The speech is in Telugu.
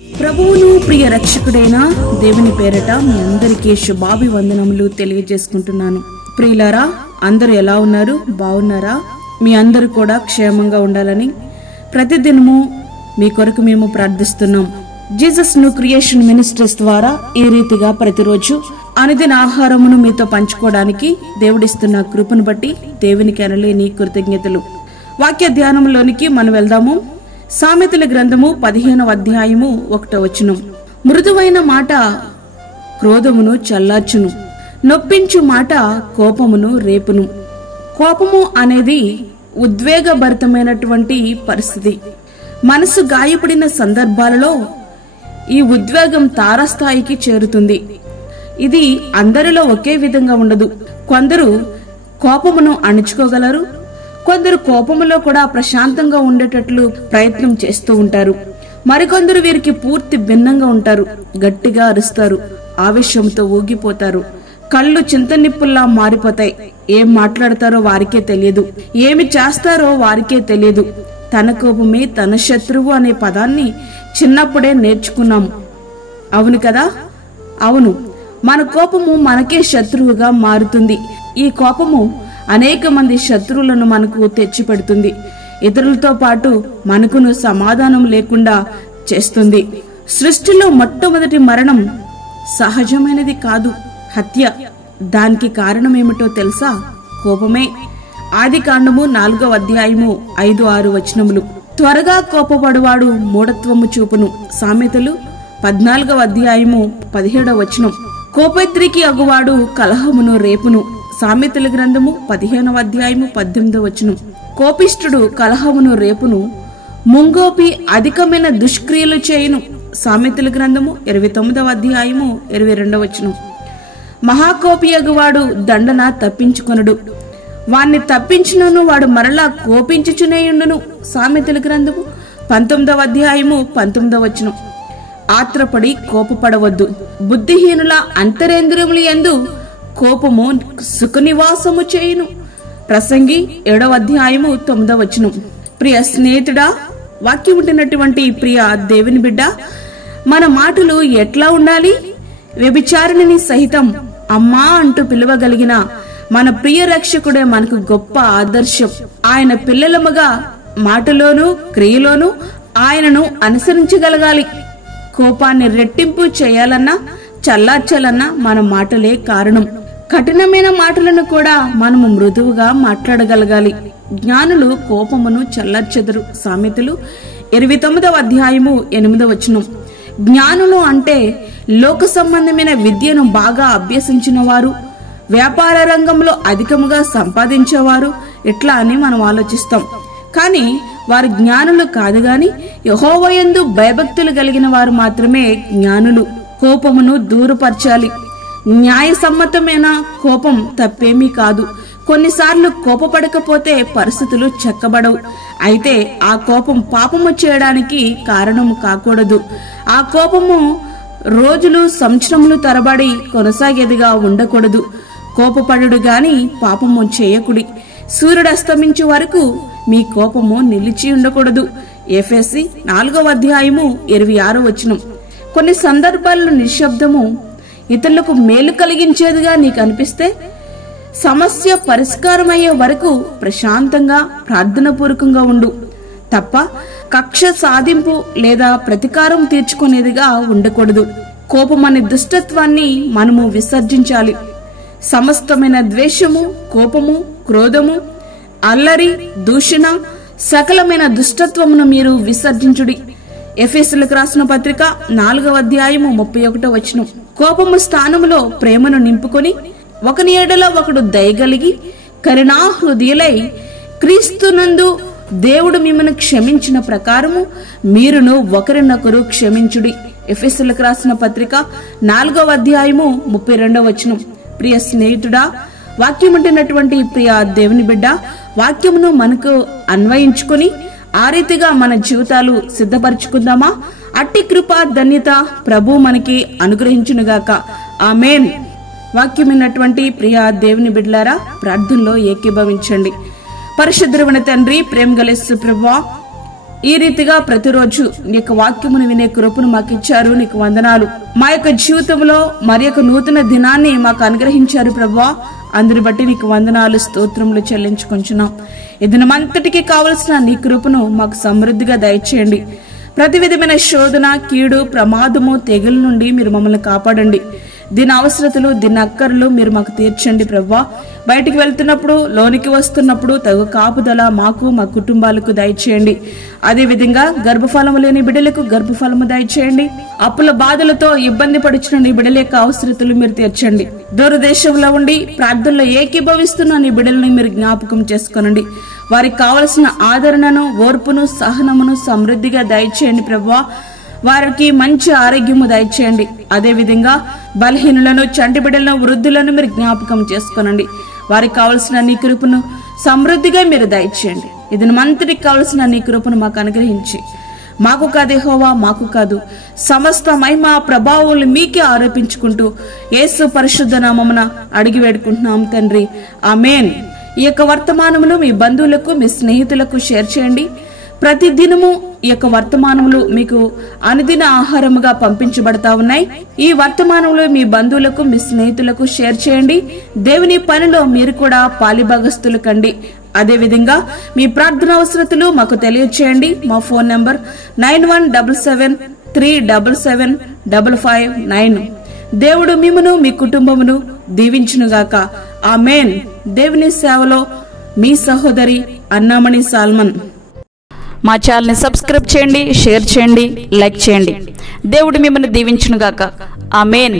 ప్రభువును ప్రియ రక్షకుడైన దేవుని పేరట మీ అందరికీ శుభాభివందనములు తెలియజేసుకుంటున్నాను. ప్రియులారా, అందరూ ఎలా ఉన్నారు? బాగున్నారా? మీ అందరూ కూడా క్షేమంగా ఉండాలని ప్రతిదినము మీ కొరకు మేము ప్రార్థిస్తున్నాం. జీసస్ ను క్రియేషన్ మినిస్ట్రీస్ ద్వారా ఈ రీతిగా ప్రతిరోజు అనుదిన ఆహారమును మీతో పంచుకోవడానికి దేవుడిస్తున్న కృపను బట్టి దేవునికి అనలేని కృతజ్ఞతలు. వాక్య ధ్యానంలోనికి మనం వెళ్దాము. సామెతల గ్రంథము 15వ అధ్యాయము 1వ వచనం. మృదువైన మాట క్రోధమును చల్లార్చును, నొప్పించు మాట కోపమును రేపును. కోపము అనేది ఉద్వేగభరితమైనటువంటి పరిస్థితి. మనసు గాయపడిన సందర్భాలలో ఈ ఉద్వేగం తారస్థాయికి చేరుతుంది. ఇది అందరిలో ఒకే విధంగా ఉండదు. కొందరు కోపమును అణుచుకోగలరు, కొందరు కోపములో కూడా ప్రశాంతంగా ఉండేటట్లు ప్రయత్నం చేస్తూ ఉంటారు. మరికొందరు వీరికి పూర్తి భిన్నంగా ఉంటారు. గట్టిగా అరుస్తారు, ఆవేశంతో ఊగిపోతారు, కళ్ళు చింతనిప్పుల్లా మారిపోతాయి. ఏం మాట్లాడతారో వారికే తెలియదు, ఏమి చేస్తారో వారికే తెలియదు. తన కోపమే తన శత్రువు అనే పదాన్ని చిన్నప్పుడే నేర్చుకున్నాము. అవును కదా? అవును, మన కోపము మనకే శత్రువుగా మారుతుంది. ఈ కోపము అనేక మంది శత్రువులను మనకు తెచ్చిపెడుతుంది. ఇతరులతో పాటు మనకును సమాధానం లేకుండా చేస్తుంది. సృష్టిలో మొట్టమొదటి మరణం సహజమైనది కాదు, హత్య. దానికి కారణమేమిటో తెలుసా? కోపమే. ఆదికాండము 4వ అధ్యాయము 5-6 వచనములు. త్వరగా కోపపడువాడు మూఢత్వము చూపును. సామెతలు 14వ అధ్యాయము 17వ వచనం. కోపత్రికి అగువాడు కలహమును రేపును. సామెతల గ్రంథము 15వ అధ్యాయము 18వ వచనం. కోపిష్ఠుడు కలహమును రేపును, ముంగోపి అధికమైన దుష్క్రియలు చేయును. సామెతల గ్రంథము 29వ అధ్యాయము 22వ వచనం. మహాకోపి అగువాడు దండన తప్పించుకొనుడు, వాణ్ణి తప్పించినను వాడు మరలా కోపించుచునేయుండును. సామెతల గ్రంథము 19వ అధ్యాయము 19వ వచనం. ఆత్రపడి కోపపడవద్దు, బుద్ధిహీనుల అంతరేంద్రియములు యందు కోపము సుఖనివాసము చేయును. ప్రసంగి 7వ అధ్యాయము 9వ వచనం. ప్రియ స్నేహితుడా, వాక్యం ఉంటున్నటువంటి ప్రియ దేవుని బిడ్డ, మన మాటలు ఎట్లా ఉండాలి? వ్యభిచారిణిని సహితం అమ్మా అంటూ పిలవగలిగిన మన ప్రియ రక్షకుడే మనకు గొప్ప ఆదర్శం. ఆయన పిల్లలముగా మాటలోను క్రియలోను ఆయనను అనుసరించగలగాలి. కోపాన్ని రెట్టింపు చేయాలన్నా చల్లార్చాలన్నా మన మాటలే కారణం. కఠినమైన మాటలను కూడా మనము మృదువుగా మాట్లాడగలగాలి. జ్ఞానులు కోపమును చల్లార్చెదరు. సామెతలు 29వ అధ్యాయము 8వ వచనం. జ్ఞానులు అంటే లోక సంబంధమైన విద్యను బాగా అభ్యసించిన వారు, వ్యాపార రంగంలో అధికముగా సంపాదించేవారు, ఇట్లా అని మనం ఆలోచిస్తాం. కానీ వారు జ్ఞానులు కాదు గాని యెహోవాయందు భయభక్తులు కలిగిన వారు మాత్రమే జ్ఞానులు. కోపమును దూరపరచాలి. న్యాయసమ్మతమైన కోపం తప్పేమీ కాదు. కొన్నిసార్లు కోపపడకపోతే పరిస్థితులు చక్కబడవు. అయితే ఆ కోపం పాపము చేయడానికి కారణము కాకూడదు. ఆ కోపము రోజులు సంవత్సరములు తరబడి కొనసాగేదిగా ఉండకూడదు. కోపపడుడు గాని పాపము చేయకుడి. సూర్యుడు అస్తమించే వరకు మీ కోపము నిలిచి ఉండకూడదు. ఎఫెసీ 4వ అధ్యాయము 26వ వచనం. కొన్ని సందర్భాల్లో నిశ్శబ్దము ఇతరులకు మేలు కలిగించేదిగా నీకు అనిపిస్తే సమస్య పరిష్కారమయ్యే వరకు ప్రశాంతంగా ప్రార్థనాపూర్వకంగా ఉండు తప్ప కక్ష సాధింపు లేదా ప్రతీకారం తీర్చుకునేదిగా ఉండకూడదు. కోపం అనే దుష్టత్వాన్ని మనము విసర్జించాలి. సమస్తమైన ద్వేషము, కోపము, క్రోధము, అల్లరి, దూషణ, సకలమైన దుష్టత్వమును మీరు విసర్జించుడి. ఎఫెసీయులకు రాసిన పత్రిక 4వ అధ్యాయము 31వ వచనం. కోపము స్థానములో ప్రేమను నింపుకొని ఒకని ఎడల ఒకడు దయగలిగి కరుణాహృదయులై క్రీస్తునందు దేవుడు మిమ్మల్ని క్షమించిన ప్రకారము మీరును ఒకరినొకరు క్షమించుడి. ఎఫెసీయులకు రాసిన పత్రిక 4వ అధ్యాయము 32వ వచనం. ప్రియ స్నేహితుడా, వాక్యం ఉంటున్నటువంటి ప్రియ దేవుని బిడ్డ, వాక్యమును మనకు అన్వయించుకొని ఆ రీతిగా మన జీవితాలు సిద్ధపరచుకుందామా? అట్టి కృప ధన్యత ప్రభు మనకి అనుగ్రహించునుగాక. ఆమేన్. వాక్యమైనటువంటి ప్రియ దేవుని బిడ్డలారా, ప్రార్థనలో ఏకీభవించండి. పరిశుద్ధమైన తండ్రి, ప్రేమ గల యేసు ప్రభువా, ఈ రీతిగా ప్రతిరోజు నీ యొక్క వాక్యమును వినే కృపను మాకు ఇచ్చారు, నీకు వందనాలు. మా యొక్క జీవితంలో మరి యొక్క నూతన దినాన్ని మాకు అనుగ్రహించారు ప్రభువా. అందరి బట్టి నీకు వందనాలు, స్తోత్రములు చెల్లించుకుంటున్నాం. ఈ దినమంతటికి కావలసిన నీ కృపను మాకు సమృద్ధిగా దయచేయండి. ప్రతి విధమైన శోధన, కీడు, ప్రమాదము, తెగుల నుండి మీరు మమ్మల్ని కాపాడండి. దీని అవసరతలు, దీని అక్కర్లు మీరు మాకు తీర్చండి ప్రభువా. బయటికి వెళ్తున్నప్పుడు, లోనికి వస్తున్నప్పుడు తగు కాపుదల మాకు, మా కుటుంబాలకు దయచేయండి. అదే విధంగా గర్భఫలము లేని బిడ్డలకు గర్భఫలము దయచేయండి. అప్పుల బాధలతో ఇబ్బంది పడుచున్న నీ బిడ్డల యొక్క అవసరతలు మీరు తీర్చండి. దూరదేశంలో ఉండి ప్రార్థనలో ఏకీభవిస్తున్న నీ బిడ్డలను మీరు జ్ఞాపకం చేసుకోనండి. వారికి కావలసిన ఆదరణను, ఓర్పును, సహనమును సమృద్ధిగా దయచేయండి ప్రభువా. వారికి మంచి ఆరోగ్యము దయచేయండి. అదే విధంగా బలహీనులను, చంటి బిడ్డలను, వృద్ధులను మీరు జ్ఞాపకం చేసుకోనండి. వారికి కావలసిన నీ కృపను సమృద్ధిగా మీరు దయచేయండి. ఇది మంతటికి కావలసిన నీ కృపను మాకు అనుగ్రహించి, మాకు కాదు యెహోవా, మాకు కాదు, సమస్త మహిమ ప్రభావాలు మీకే ఆరోపించుకుంటూ యేసు పరిశుద్ధ నామమున అడిగి వేడుకుంటున్నాం తండ్రి, ఆమేన్. ఈ యొక్క వర్తమానములు మీ బంధువులకు, మీ స్నేహితులకు షేర్ చేయండి. ప్రతి దినము ఈ యొక్క వర్తమానములు మీకు అనుదిన ఆహారముగా పంపించబడతా ఉన్నాయి. ఈ వర్తమానములు మీ బంధువులకు, మీ స్నేహితులకు షేర్ చేయండి. దేవుని పనిలో మీరు కూడా పాలిభాగస్తులు కండి. అదే విధంగా మీ ప్రార్థన అవసరతలు మాకు తెలియచేయండి. మా ఫోన్ నంబర్ 9177377559. దేవుడు మిమ్మును, మీ కుటుంబమును దీవించునుగాక. ఆమేన్. దేవుని సేవలో మీ సహోదరి అన్నామణి సాల్మన్. మా ఛానల్ని సబ్స్క్రైబ్ చేయండి, షేర్ చేయండి, లైక్ చేయండి. దేవుడు మిమ్మల్ని దీవించునుగాక. ఆమేన్.